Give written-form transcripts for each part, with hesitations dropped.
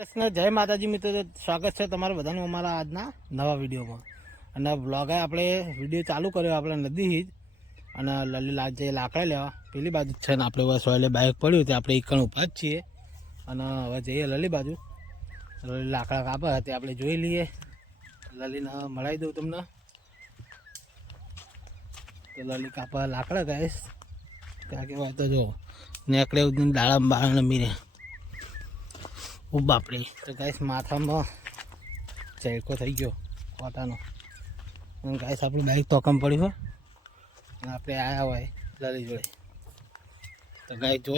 જય માતાજી મિત્રો, સ્વાગત છે તમારું બધાનું અમારા આજના નવા વિડીયોમાં. અને બ્લોગે આપણે વિડીયો ચાલુ કર્યો આપણે નદીથી જ, અને લલી જે લાકડા લેવા પેલી બાજુ છે ને આપણે સોયલે બાઇક પડ્યું તે આપણે એકણ ઉભા જ છીએ. અને હવે જઈએ લલી બાજુ, લલી લાકડા કાપે તે આપણે જોઈ લઈએ. લલીને મળાવી દઉં તમને. તો લલી કાપા લાકડા ગાઈશ ત્યાં કહેવાય તો જો નેકડે દાડા બાળા મીરે ઓ બાપરે. તો ગાઈસ માથામાં ચેકો થઈ ગયો કોટાનો. અને ગાઈસ આપણી બાઈક તોકમ પડી હોય અને આપણે આવ્યા હોય લલી જોડે. તો ગાઈસ જો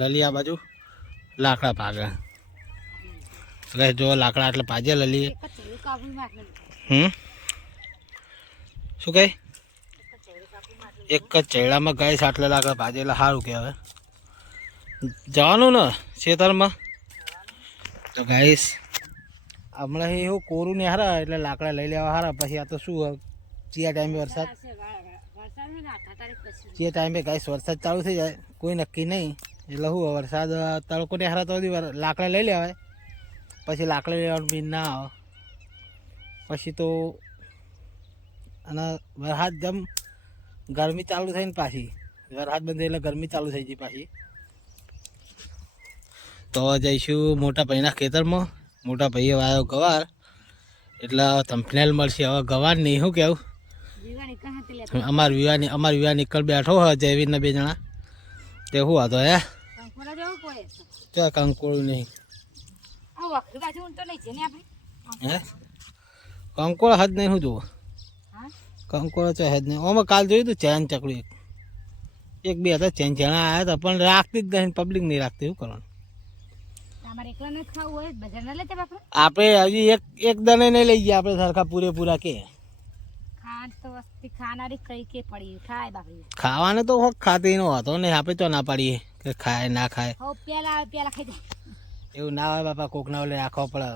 લલી આ બાજુ લાકડા ભાગે. તો ગાઈસ જો લાકડા એટલે ભાજે લલી. શું કહે? એક જ ચેડામાં ગાઈસ આટલા લાકડા ભાજે એટલે સારું કહેવાય. જવાનું ને ખેતરમાં. તો ગાઈસ હમણાં એવું કોરું ને હારા એટલે લાકડા લઈ લેવા હારા. પછી આ તો શું ચિયા ટાઈમે વરસાદ ચિયા ટાઈમે ગાઈસ વરસાદ ચાલુ થઈ જાય કોઈ નક્કી નહીં. એટલે શું વરસાદ તડકો ને હારા તો લાકડા લઈ લેવાય. પછી લાકડા લેવાનું બી ના આવે પછી તો. અને વરસાદ જેમ ગરમી ચાલુ થઈ ને પાછી વરસાદ બંધ એટલે ગરમી ચાલુ થઈ ગઈ પાછી. તો જઈશું મોટા ભાઈના ખેતરમાં. મોટા ભાઈએ વાયો ગવાર એટલે થંભનેલ મળશે. હવે ગવાર નહીં શું કેવું અમાર વિવાહ નીકળ બેઠો હોય જયવીરને બે જણા. તે શું હતો હે ક્યાં કંકોળું નહીં હે કંકોળ હદ નહીં. શું જુઓ કંકોળો છે હદ નહીં. આમાં કાલ જોયું તું ચેન ચકડું એક બે હતા ચેન ચણા આવ્યા હતા પણ રાખતી જ નહીં. પબ્લિક નહીં રાખતી. શું કરવાનું? આપણે હજી એક દને નહીં લઈ ગયા આપણે સરખા પૂરેપૂરા કે ખાવાને તો ખાતી નો હતો ને. આપણે તો ના પાડીએ કે ખાય ના ખાય એવું ના હોય બાપા. કોક ના ઓલે રાખવા પડે.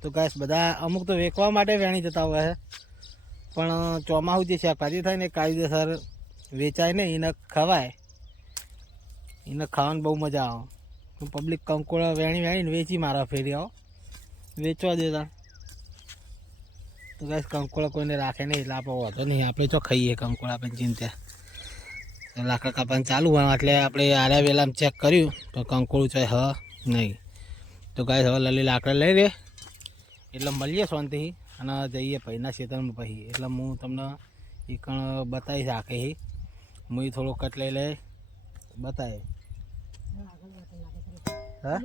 તો ગાઈસ બધા અમુક તો વેચવા માટે વેણી જતા હોય છે પણ ચોમાસું જે શાકભાજી થાય ને કાયદેસર વેચાય ને એને ખવાય. એને ખાવાની બહુ મજા આવે. પબ્લિક કંકોડા વેણીને વેચી મારા ફેરી આવો વેચવા દેતા. તો ગાઈસ કંકોડા કોઈને રાખે નહીં એટલે આપણે વાંધો નહીં. આપણે તો ખાઈએ કંકોડા. આપણે ચિંતા લાકડા કાપવાનું ચાલુ હોય એટલે આપણે આર્યા વેલામાં ચેક કર્યું તો કંકોડું છે હ નહીં. તો ગાઈસ હવે લલી લાકડા લઈ લે એટલે મળીએ શાંતિથી અને જઈએ ભાઈના ખેતરમાં. પછી એટલે હું તમને એ કણ બતાવીશ આખે. હું થોડો કટ લઈ લે બતાવે. શું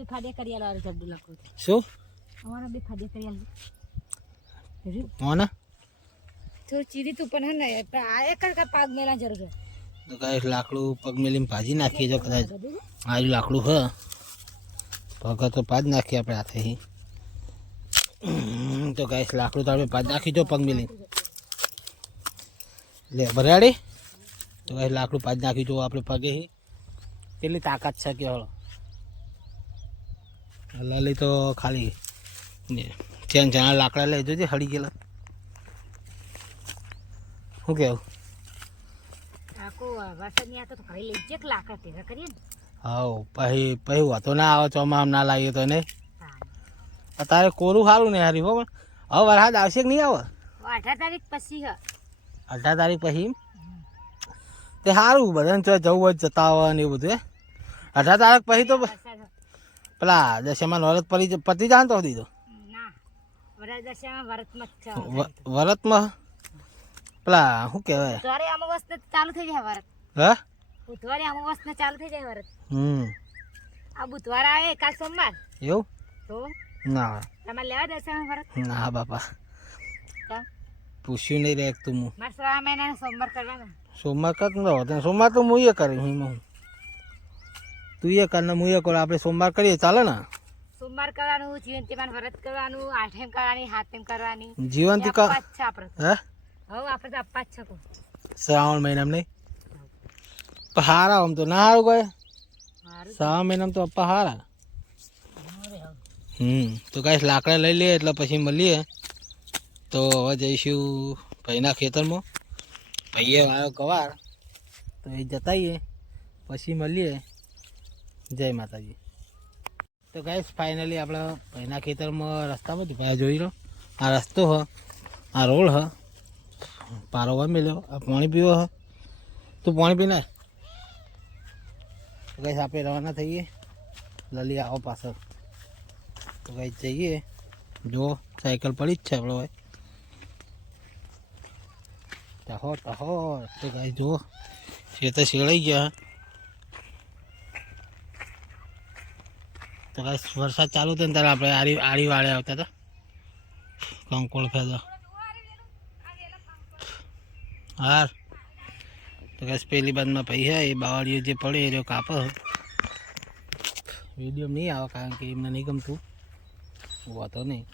લાકડું પગ મેલીને ભાજી નાખીએ જો કદાચ આ લાકડું હ પગ તો ભાજ નાખીએ આપણે હાથે. તો ગાઈસ લાકડું તો આપણે ભાજ નાખી જો પગ મેલી લે ભરાડી. તો ગાઈસ લાકડું ભાજ નાખી જો આપણે પગે. કેટલી તાકાત છે કે હળો. લલી તો ખાલી ચેન ચણા લાકડા લઈ જોજે હળી ગયેલા. શું કેવું? હા પછી વાતો ના આવે ચોમામ ના લાવીએ તો નહીં. અત્યારે કોરું સારું ને હારી હો. પણ હવે વરસાદ આવશે કે નહીં આવે? 18 તારીખ પછી 18 તારીખ પછી તે સારું બધાને જવું હોય જતા હોય ને એવું બધું. 18 તારીખ પછી તો પેલા દશામાં વરત પતી જાય ને તો દીધો વરતમાં પેલા શું કહેવાય ચાલુ થઈ જાય વરત. હા બુધવારે અમાવસ ચાલુ થઈ જાય વરત. આ બુધવાર આવે કાલ સોમવાર. એવું તો ના તમારે લેવા દશામાં વરત? ના બાપા પૂછ્યું નહીં રે તું. હું મારે 3 મહિના સોમવાર કરવાના. સોમવાર કર ન સોમવાર તો હું એ કરી હું તું એ કર ને હું એ કરું. આપણે સોમવાર કરીએ ચાલે ને? સોમવાર કરવાનું જીવંતીમાં વ્રત કરવાનું 8 કરવાની 7 કરવાની જીવંતી આપણે હે હવે આપણે તો આપવા જ છે શ્રાવણ મહિનામાં નહીં હારા. આમ તો ના સારું કોઈ શ્રાવણ મહિનામાં તો અપ્પા હારા. તો કાંઈ લાકડા લઈ લઈએ એટલે પછી મળીએ. તો હવે જઈશું ભાઈના ખેતરમાં. ભાઈએ આવ્યો ગવાર તો એ જતાઈએ પછી મળીએ. જય માતાજી. તો ગાઈસ ફાઇનલી આપણે ભાઈના ખેતરમાં રસ્તામાં જ ભાઈ જોઈ લો. આ રસ્તો હ, આ રોડ હ, પારો હોય મેલ્યો, આ પાણી પીવો હ. તું પાણી પીને. તો ગાઈસ આપણે રવાના થઈએ. લલી આવો પાછળ. તો ગાઈસ જઈએ. જો સાયકલ પડી જ છે આપણે ભાઈ. ટહો ટહો. તો ગાઈસ જુઓ એ તો શેળાઈ ગયા. તો ગાઈસ વરસાદ ચાલુ હતો ને ત્યારે આપણે આડી વાળે આવતા હતા. કંકોળ ફેદો હાર. તો ગાઈસ પેલી બાદમાં ભાઈ હે એ બાવળીઓ જે પડે એ કાપો. વિડીયો નહીં આવે કારણ કે એમને નહીં ગમતું. વાતો નહીં.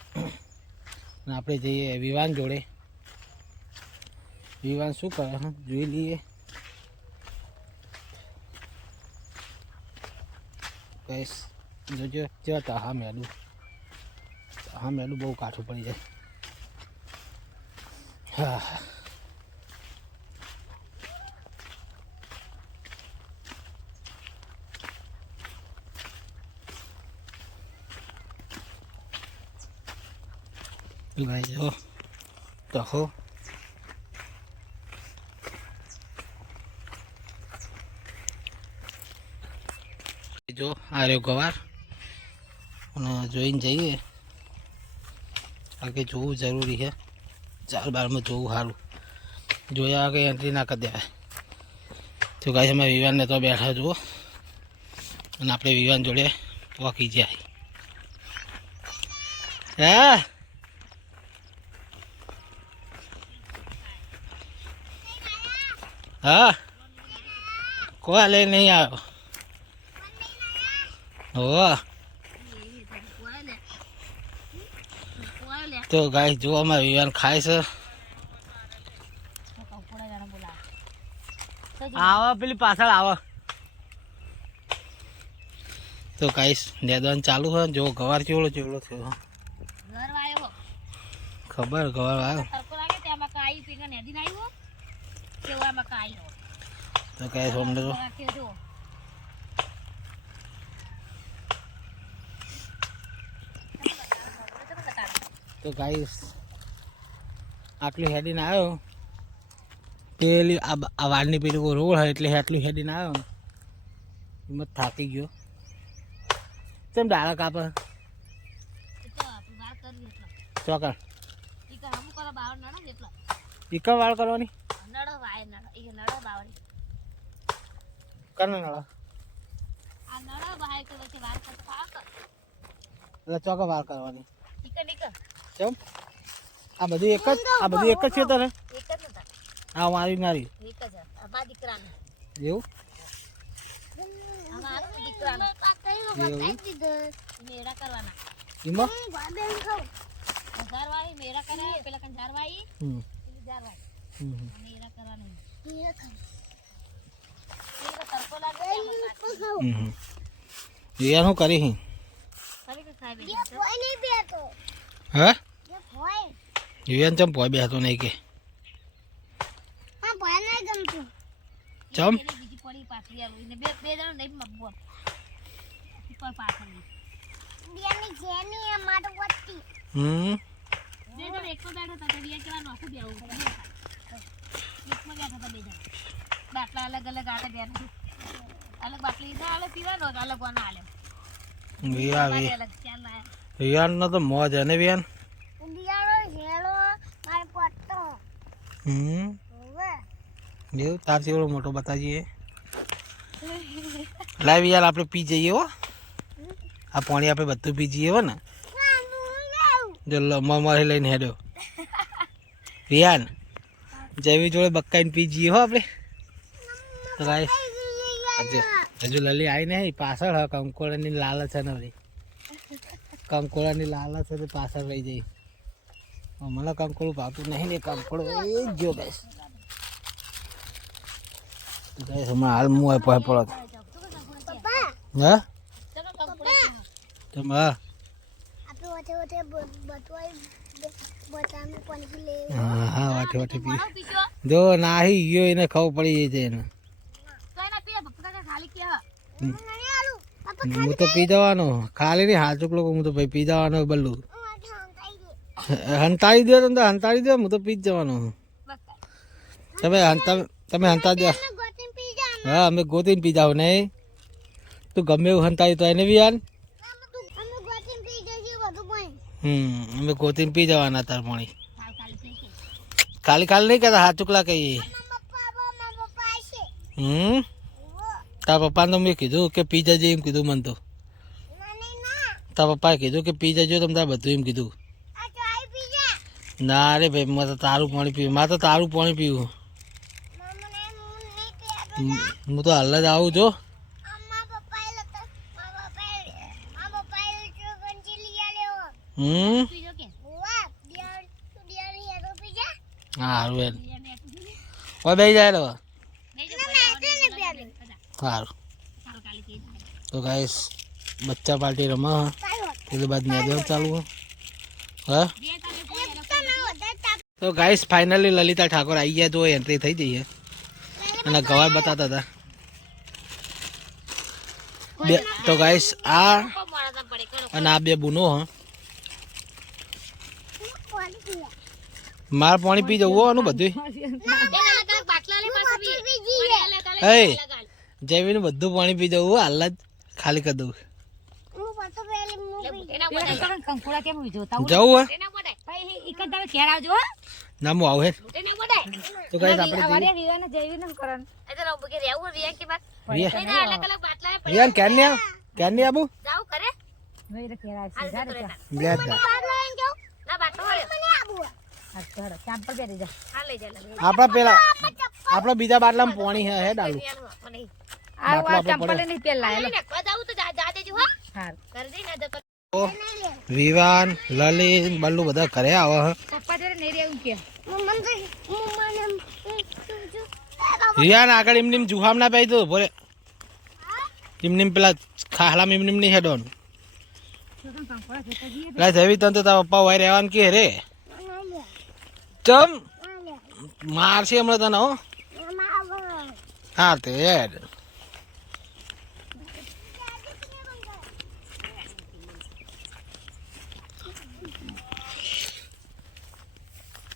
અને આપણે જઈએ વિવાન જોડે. વિવાન શું કરે હા જોઈ લઈએ. ગાઈસ જોજો જતા હા મેલું બહુ કાઠું પડી જાય. હા ગાઈસ જો ટહો. જો આ રહ્યો ગવાર અને જોઈને જઈએ. આગળ જોવું જરૂરી છે. 4-12માં જોવું સારું. જોયા આગળ એન્ટ્રી ના કરી દેવાય. તો ગાઈસ અમે વિવાનને તો બેઠા જુઓ અને આપણે વિવાન જોડે પોકી જાય. હા હા કોઈ લઈ નહીં આવ્યો. હો તો ગાઈસ જો અમારે વિવાન ખાય છે. આવો પેલી પાછળ આવો. તો ગાઈસ નેદવાન ચાલુ હોય. જો ગવાર ચેવડો થયો ખબર ગવાર આવ્યો. તો ગાઈસ અમને તો ગાઈસ આટલું હેડીને આવ્યો. પેલી આ વાડની પેલી કોઈ રોડ હોય એટલે આટલું હેડીને આવ્યો. એમાં થાકી ગયો. કેમ ડાળા કાપે ચોકર ઈકણ વાળ કરવાની કર નળ એટલે ચોકર વાળ કરવાની. કેમ આ બધું એક જ છે તારે? હા મારી નારી એવું શું કરી હા યુવાન ચમ પોય બેસતો નહીં કે ચમ બાટલા અલગ અલગ આલે બે અલગ બાટલી ના આલે પીવાનો અલગ વાના આલે વિયાન નો તો મોજ હે ને વિયાન એવું તાર જેવડો મોટો બતાજીએ લાવી યાર આપણે પી જઈએ હો. આ પાણી આપણે બધું પી જઈએ હો ને. જો મરી લઈને હેડ્યો વિયાન જેવી જોડે બક્કાઈને પી જઈએ હો આપણે. તો ભાઈ હજુ લલી આવી ને પાછળ હ કંકોડાની લાલચ છે ને ભાઈ. કંકોડાની લાલચ છે તો પાછળ રહી જાય. મને કંકોડું ભાવતું નહીં ને કંકોડું એ જો ગાઈસ. ગાઈસ હમણાં હાલ મું પડો હા તમે હા હા વાટે વાટે પી જો નાહી ગયો એને ખબર પડી જાય એને હું તો પી જવાનો ખાલી નહીં હાચુક લોકો હું તો ભાઈ પી જવાનો બલ્લુ હંતાડી દો તમે તો હંતાડી દો હું તો પી જ જવાનો તમે હંતા દો હા અમે ગોતીને પી જાવ નહીં તું ગમે એવું હંતાડી તો એને બી યાર અમે ગોતીને પી જવાના તાર પાણી ખાલી ખાલી નહીં કહેતા હાચુકલા કહીએ તાર પપ્પાને તો મેં કીધું કે પી જજે એમ કીધું મને તો તાર પપ્પાએ કીધું કે પી જજો તમે તાર બધું એમ કીધું ના રે ભાઈ મારે તો તારું પાણી પીવું મારે તો તારું પાણી પીવું હું તો હાલ જ આવું જો સારું એમ હવે બે જાય સારું તો ગાઈસ બચ્ચા પાર્ટી રમા પેલી બાદ મેદાન ચાલુ હા તો ગાઈસ ફાઇનલી લલિતા ઠાકોર આવી ગયા તો એન્ટ્રી થઈ જઈએ અને ગવાર બતાતા હતા બે તો ગાઈસ આ અને આ બે બુનો હ માર પાણી પી જવું આનું બધું હે જયવીને બધું પાણી પી જવું હાલ જ ખાલી કરી દઉં જવું ના હું આવું હે તો ગાઈસ આપણે રિયાન કેન નહીં આબુ આપડા પેલા આપડા બીજા બાટલામાં પાણી હે ડાલુ વિવાન લલિત બલ્લુ બધા ઘરે આવે રિયાન આગળ એમની જુહામ ના પાઈ તો ભલે એમની પેલા ખાહલા એમની નહીં હેડવાનું જવી તને તો તારા પપ્પા વાય રહેવાનું કે રે ચમ મારશે હમણાં તને હો હા તે હેડ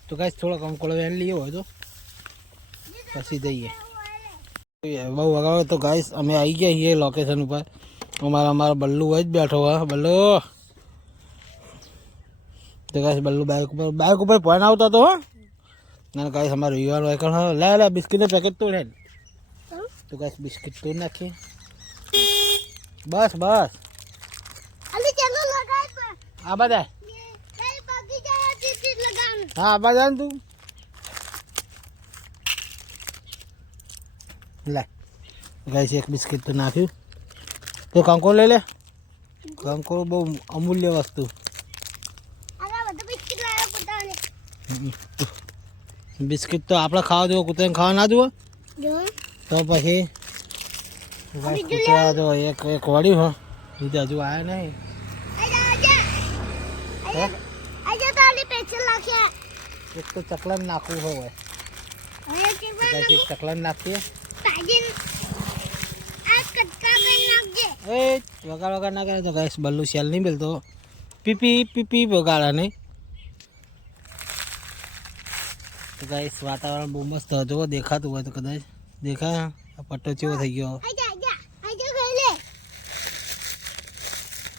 તો ગાઈસ થોડોક અંકોળો વેન લઈએ હોય તો પછી જઈએ બહુ વગાડો તો ગાઈસ અમે આવી ગયા છીએ લોકેશન ઉપર અમારો બલ્લુ હોય જ બેઠો હોય બલ્લુ તો ગાઈસ બલ્લુ બાઇક ઉપર પોઈન્ટ આવતો હતો હો ના ગાઈસ અમારો યુવાન વાયકલ લે બિસ્કિટનું પેકેટ તોડ હે તો ગાઈસ બિસ્કિટ તોડ નાખીએ બસ આ બધા હા આબા જા તું લે ગાઈસ એક બિસ્કિટ તો નાખ્યું તો કંકોર લઈ લે કંકોર બહુ અમૂલ્ય વસ્તુ બિસ્કિટ તો આપણે ખાવા જુઓ કૂતરાને ખાવા ના જુઓ તો પછી કૂતરા તો એક વળ્યું હો બીજા હજુ આવ્યા નહીં એક તો ચકલાને નાખવું હોય ચકલાને નાખીએ વગાડ ના કરે તો ગાઈસ બલ્લુ સેલ નહીં મિલતો પીપી વગાડા નહીં તો ગાઈસ વાતાવરણ બહુ મસ્ત જો દેખાતું હોય તો કદાચ દેખાય આ પટ્ટો ચેવો થઈ ગયો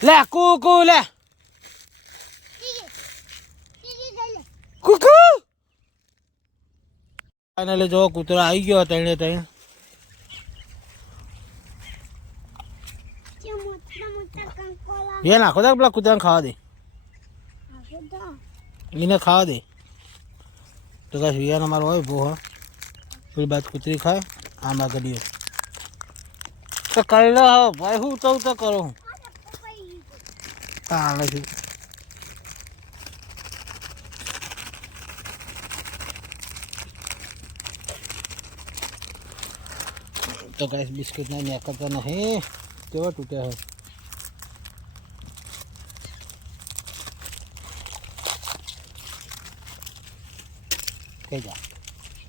લે કુકુ લે કુકુ ફાઇનલી જો કૂતરો આવી ગયો તણે ये नाखो था पेला कुत्ता खावा दे इन्हें खावा दे तो क्या वियान हमारा हो वो है फिर बात कुतरी खाए आम गलियो तो कर रहा हो भाई हूँ तो करो कहाँ लगी तो गैस बिस्किट नहीं निकलता नहीं केवल टूटे है कहीं जा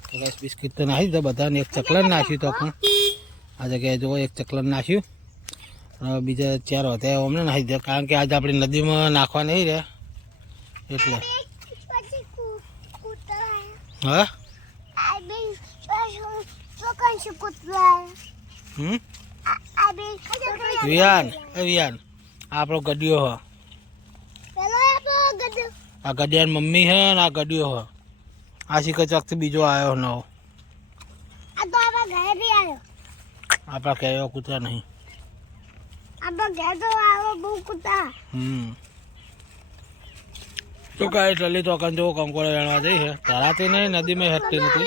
तो गैस बिस्किट तो नहीं तो बता एक चकलन नाख्यू तो आ जगह जो एक चकलन नाख्यू હવે બીજા 4 હતા અમને નાખી દે, કારણ કે આજે આપણે નદીમાં નાખવા નહીં રહે એટલે. હા વિયાન વિયાન આપણો ગડિયો હ, આ ગડિયાની મમ્મી હે ને આ ગડિયો હ. આ શીખર ચોકથી બીજો આવ્યો નવો. આપણા કહેવા કૂતરા નહીં. તો કાંઈ ટલી તો જો કંકોડો વેણવા જઈ છે, ધરાતી નહીં, નદીમાં હેઠતી નથી.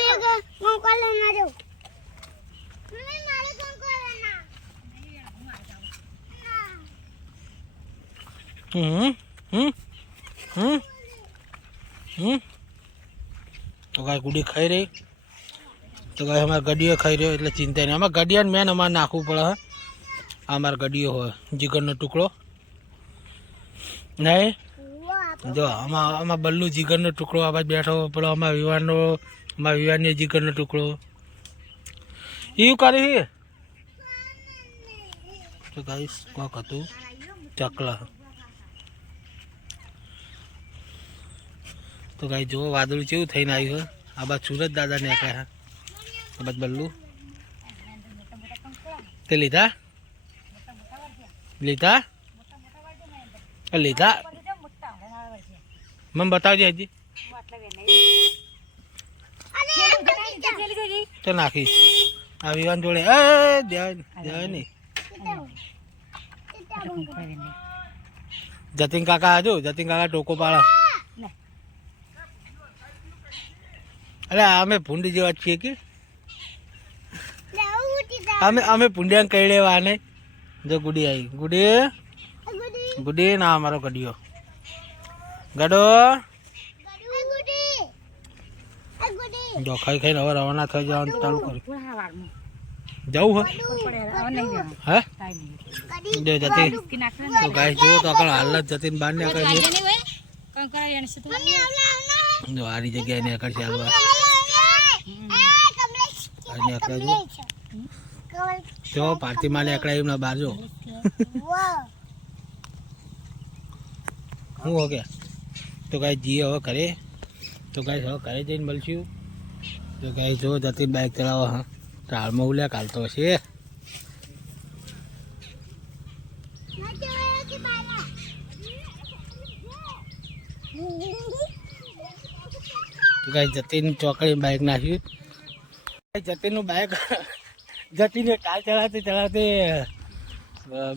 તો કાંઈ ગુડી ખાઈ રહી, તો કાંઈ અમારે ગડીયો ખાઈ રહ્યો એટલે ચિંતા નહીં. અમારે ગડિયાને મેન અમારે નાખવું પડે. હા આ અમારે ગડિયો હોય, જીગરનો ટુકડો નહીં. જો આમાં બલ્લુ જીગરનો ટુકડો આ બાજુ બેઠો, પેલો અમારા વિવાનનો જીગરનો ટુકડો એવું કરી. તો ગાઈસ કોક હતું ચકલા. તો ગાઈ જો વાદળું કેવું થઈને આવ્યું. આ બાદ સુરત દાદા ને આપ્યા, આ બાદ બલ્લુ તે લીધા લીધા લીધા. મને બતાવજે હજી તો નાખીશ. આ વિવાન જોડે દેવાય નહીં. જતીન કાકા હજુ જતીન કાકા ટોકો પાડે. અરે અમે ભૂંડી જેવા છીએ કે અમે ભૂંડિયા કહી લેવા ને. જો ગુડી આવી, ગુડી ગુડી ના અમારો ગડિયો ગડો. જો ખાઈ ખાઈને હવે રવાના થઈ જવાનું ચાલુ કર્યું. જવું હે જો જતી. તો ગાય જો તો આગળ હાલત જતીને બહાર ને આગળ જો આરી જગ્યાએ ને આગળ ચાલવા જો પાર્ટી માલે એકડા એમના બાજુ હું હો ગયા. તો ગાય જીએ હવે ઘરે. તો ગાય હવે ઘરે જઈને મળશું. તો ગાય જો જતી બાઇક ચલાવો. હા ટાળમાં ઉલ્યા કાલતો હશે. તો ગાય જતીન ચોકડી બાઇક નાખ્યું. જતીનનું બાઇક જતીને કાર ચલાવતે ચલાવતે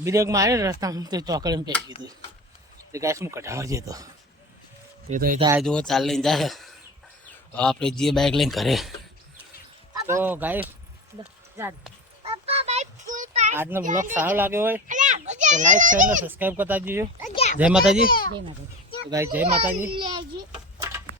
બ્રેક મારે રસ્તામાં તે ચોકડીમાં પેસી દીધું. તે ગાય શું કઢાવા જતો એ તો આ જુઓ ચાલ લઈને જાય. હવે આપણે જે બાઇક લઈને ઘરે. તો ગાય આજનો બ્લોગ સારો લાગ્યો હોય તો લાઈક શેર અને સબસ્ક્રાઈબ કરતા જજો. જય માતાજી. તો ગાય જય માતાજી.